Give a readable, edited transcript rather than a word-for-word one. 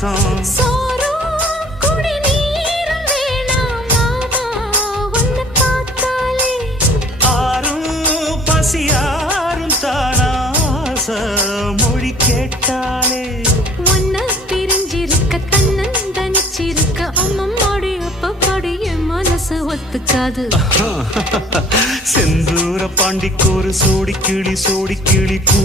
பாசம் ஆறும் பசியாரும் தானாச மொழி கேட்டாலே ஒன்ன பிரிஞ்சிருக்க தன்னன் தனிச்சிருக்க அம்மம்மாடி அப்ப பாடிய மனசு ஒத்துக்காது செந்தூர பாண்டிக்கோரு சோடி கிளி கூ